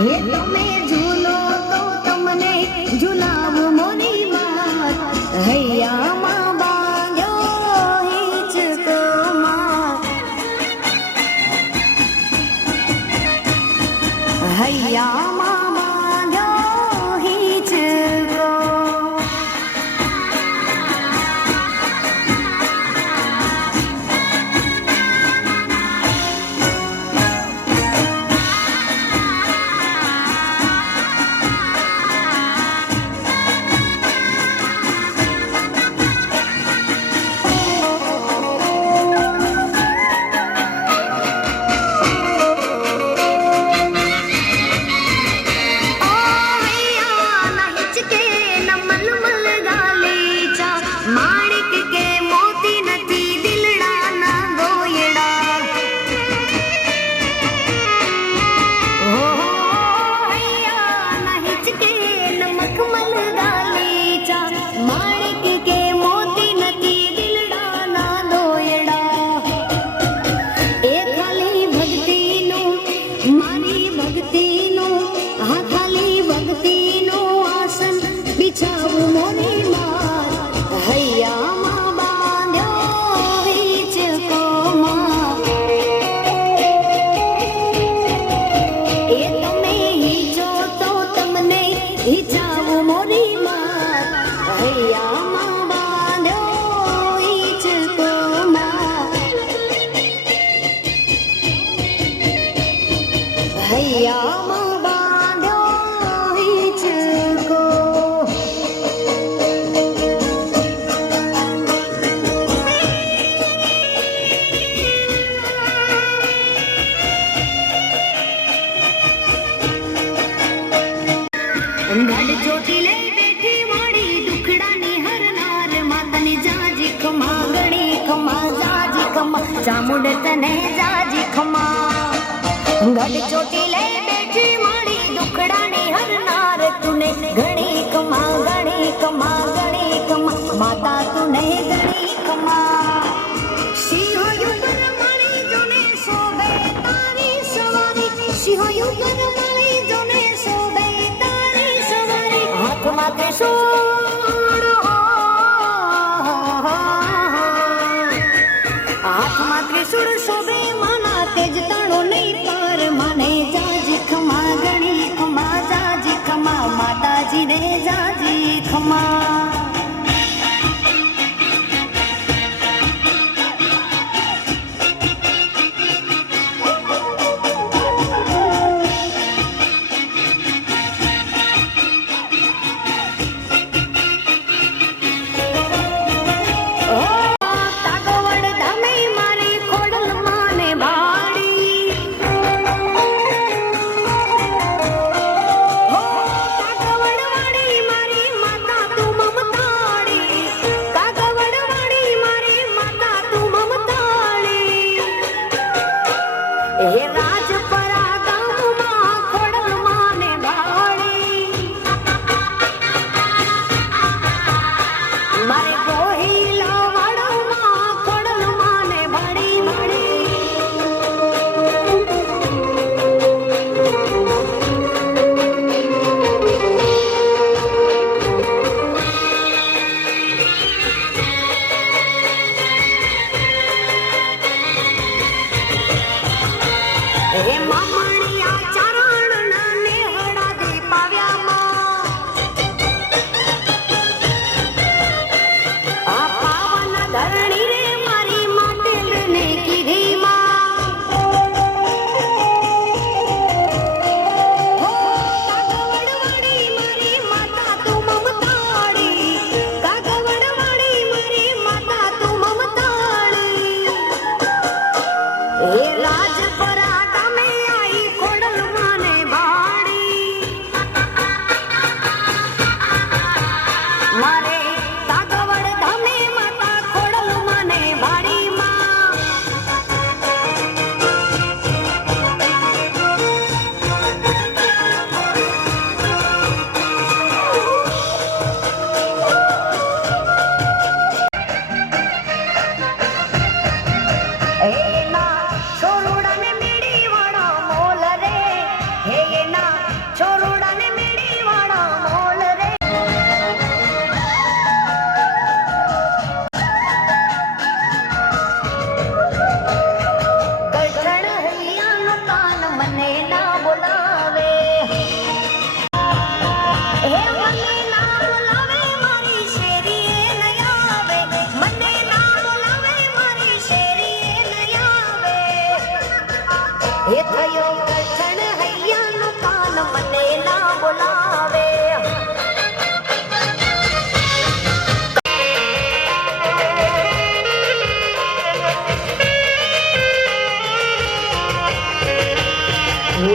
હે તમે ઝૂલો તો તમને ઝુલાવું મોરી વાત હૈયામાં બાંધ્યો હિંચકો માં હૈયામાં બાંધ્યો હિંચકો હૈયામાં બાંધ્યો હિંચકો ગઢ ચોટીલે બેઠી વાળી દુખડાની હરનાર માતાની જાજી ખમા ગણી ખમા જાજી ખમા ચામુંડ તને જાજી ખમા ગઢ ચોટીલે બેઠી મારી દુખડાની હરનાર તુને ઘણી ખમા ગણી ખમા ગણી ખમા માતા તુને ઘણી ખમા સિંહોયું પર મારી જોને શોભે તારી સવારી સિંહોયું પર મારી જોને શોભે તારી સવારી હાથમાં ત્રિશૂળ હાથમાં ત્રિશૂળ શોભે માના તેજ તાણો નહીં પાર માને જાજી ખમા ગણી ખમા જાજી ખમા માતાજીને જાજી ખમા રાજપરા તમે આઈ મને ના બોલાવે હે મને ના બોલાવે મારી શેરી નહીં આવે મને ના બોલાવે મારી શેરી નહીં આવે હે થયો કઠણ હૈયાનું કાન મને ના બોલાવે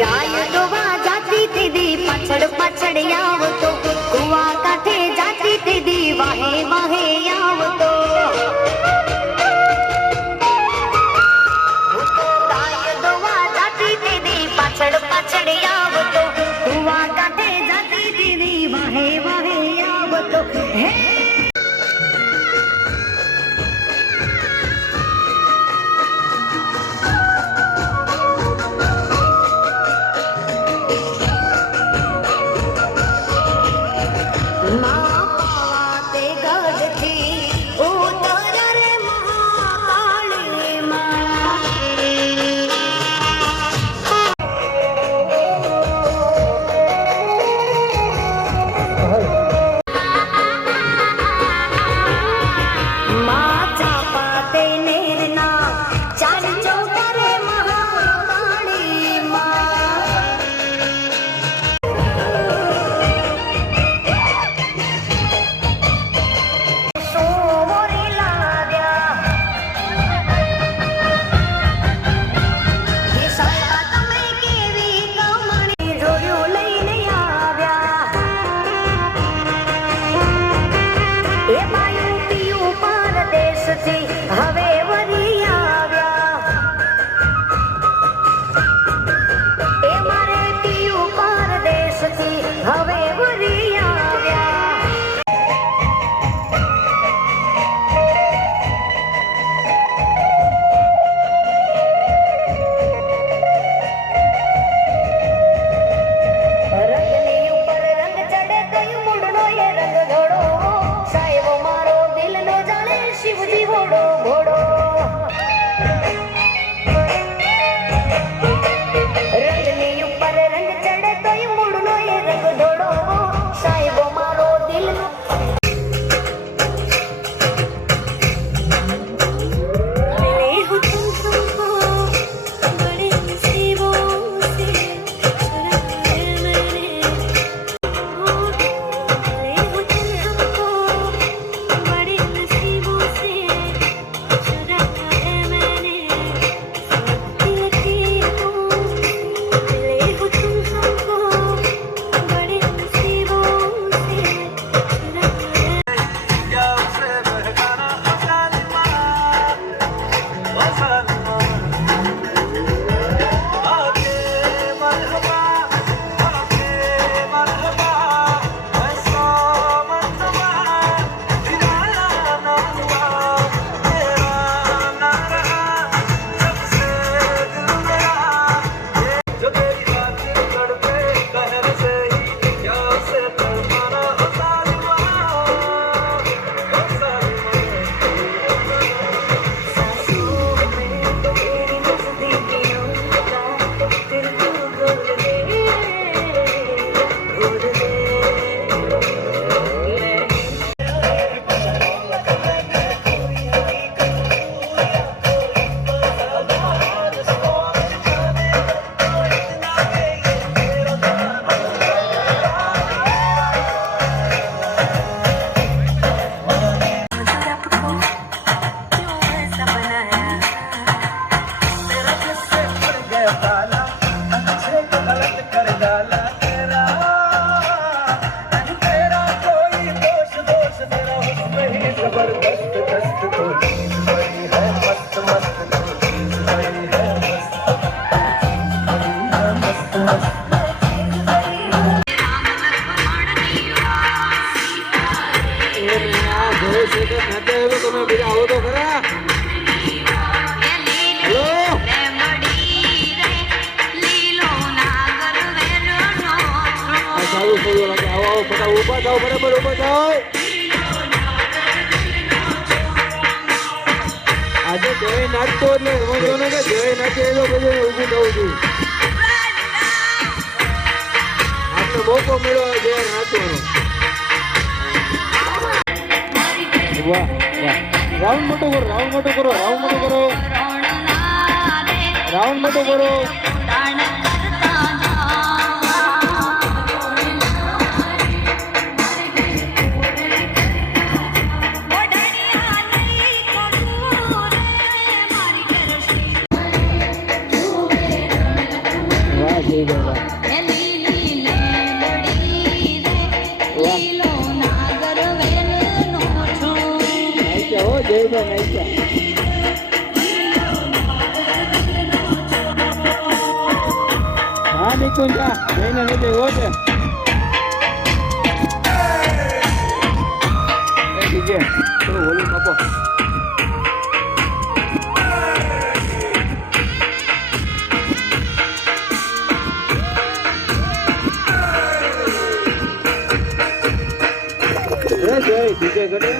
ગાય દોવા જાતી દીદી પાછળ પાછળ આવતો કુવા કાંઠે જાતી દીદી વાહે વાહે આવતો ગાય દોવા જાતી દીદી પાછળ પાછળ આવતો કુવા કાંઠે જાતી દીદી વાહે વાહે આવતો હે હવે વરી આવ્યા એ મારે પિયું પરદેશથી હવે વરી આવ્યા રંગની ઉપર રંગ ચડે કયું મૂળનો એ રંગ ધોળો સાહેબો મારો દિલનો જાણે શિવજી ઘોડો ઘોડો રંગની ઉપર રંગ ચડે તોય મૂળનો એ રંગ ધોળો સાહેબો મારો દિલનો मिले हो तुम हमको बड़े नसीबों से चुराए मैंने मिले हो तुम हमको बड़े नसीबों से चुराए मैंने दिल की हो मिले हो तुम हमको बड़े नसीबों से चुराए આજે જય નાચતો એટલે જય નાચે એ લોકો ઉભું થવું છું. મોકો મળ્યો છે નાચવાનો. વાહ વાહ. રાઉન્ડ મોટો કરો, રાઉન્ડ મોટો કરો, રાઉન્ડ મોટો કરો, રાઉન્ડ મોટો કરો. વાહ જય બાબા. હો જયભાઈ નાઈકા. હા નિકુંજ જા જઈને નથી હો છે. એ ડીજે થોડું વોલ્યુમ આપો. જય ડીજે કરે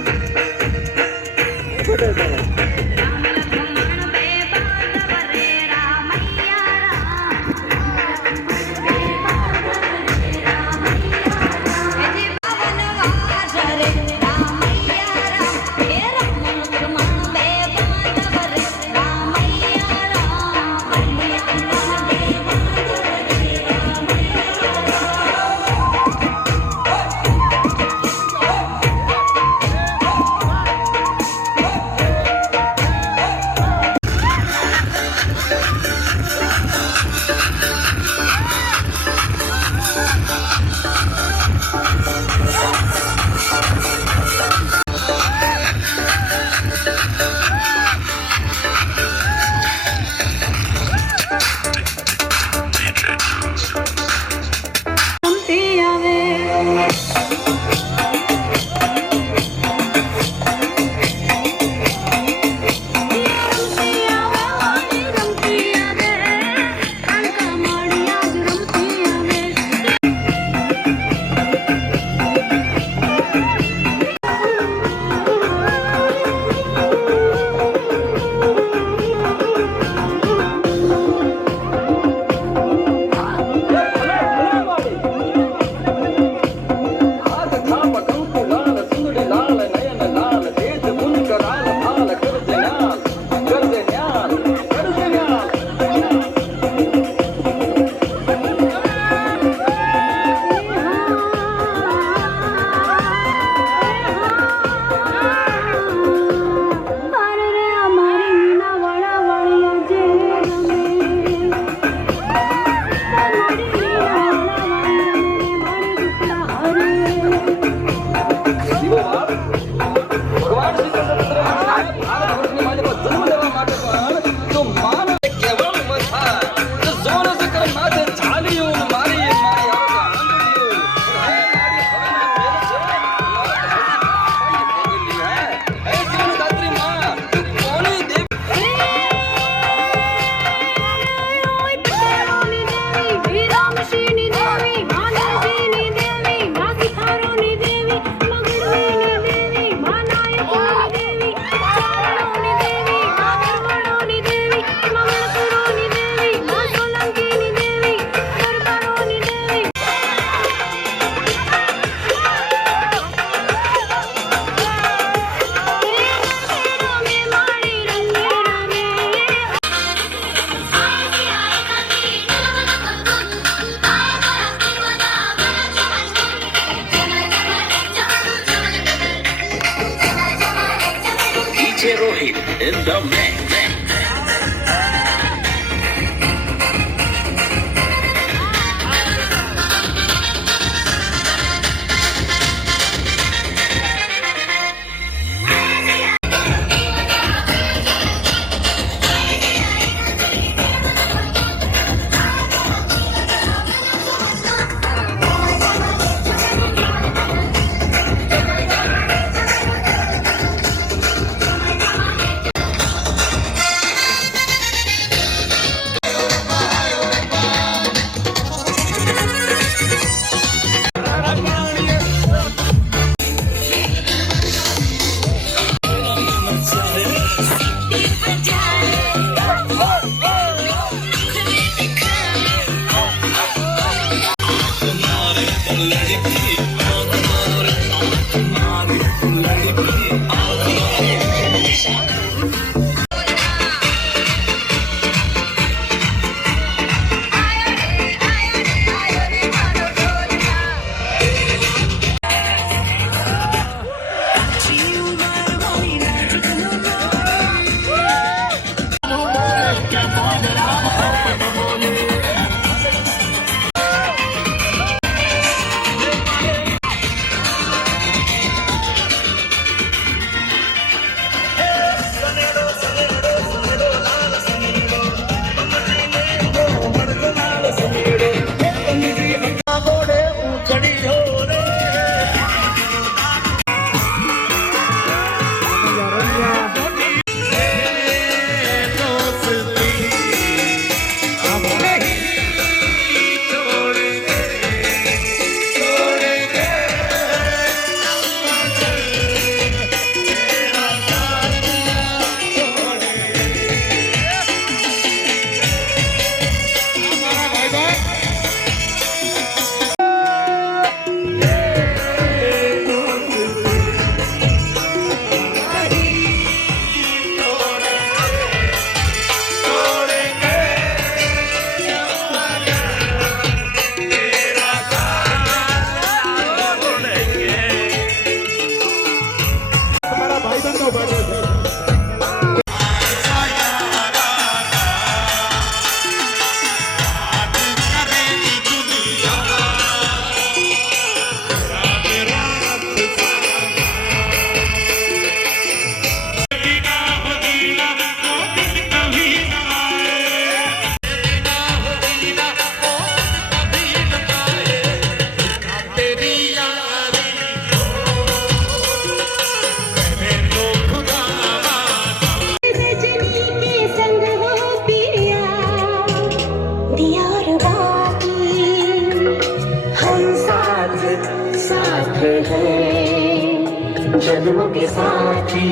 हैं जन्म के साथी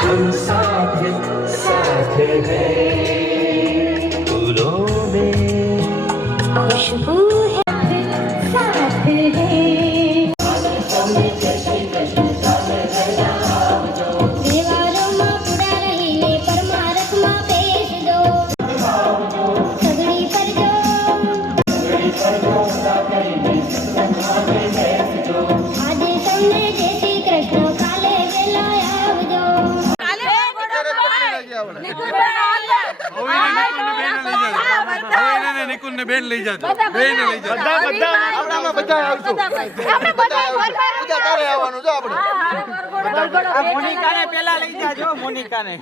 हम साथ साथ हैं फूलों में खुशबू है साथ है તહેવારોમાં પૂરા રહીને પરમારથમાં બેસજો સગડી કરજો આજે તમને જય શ્રી કૃષ્ણ કાલે વેલા આવજો નિકુંજ ને બેન લઈ જાજો બેન લઈ જાજો મોનિકાને પેલા લઈ જાજો મોનિકાને